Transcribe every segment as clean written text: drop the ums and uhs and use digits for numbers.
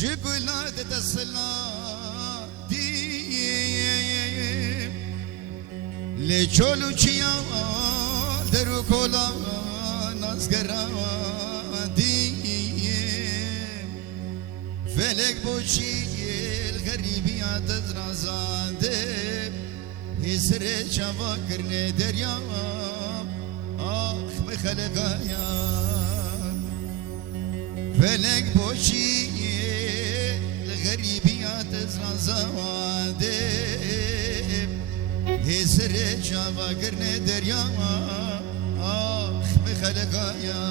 جبلات الصلاة دي لچولو چیا درو کولا نازگرا دی فلک بوچی الغریبیات زرازانده هسر چوا کرنے دریا آخ بخلقایا فلک بوچی الغریبیات زرازانده هسر چوا کرنے دریا آخ بخلقایا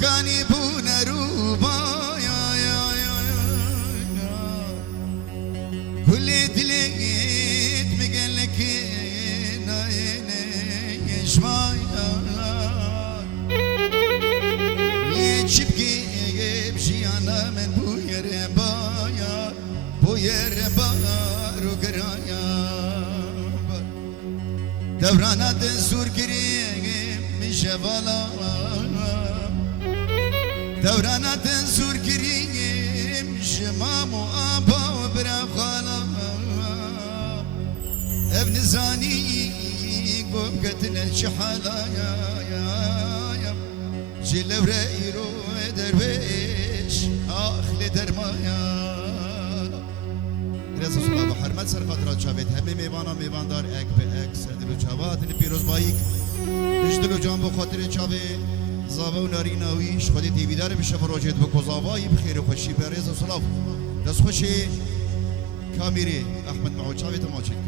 كاني بونا روبا كل تلقيت مقلك نايني يشمايا يتشبكي بجيانا من بوير بايا بوير بارو قرايا دورانا تنسور كريم من شبالا دورانا تنسور كريم شمام وابا وبرا خالا ابن زاني قبقتنا الشحالا يا جلو رأيرو درويش آخ لدرمايا رزا صلاة بحرمت سر خاطرات شابت همه میوانا میواندار اک به اک سردلو چاوات پیروز بایک اجدلو جان بخاطر چاوه زاوه و ناریناویش خودی دیویدار بشه فراجت به کذاوایی بخیر و خوشی به رزا صلاة دست خوشی کامیری احمد معوچاوی تماچک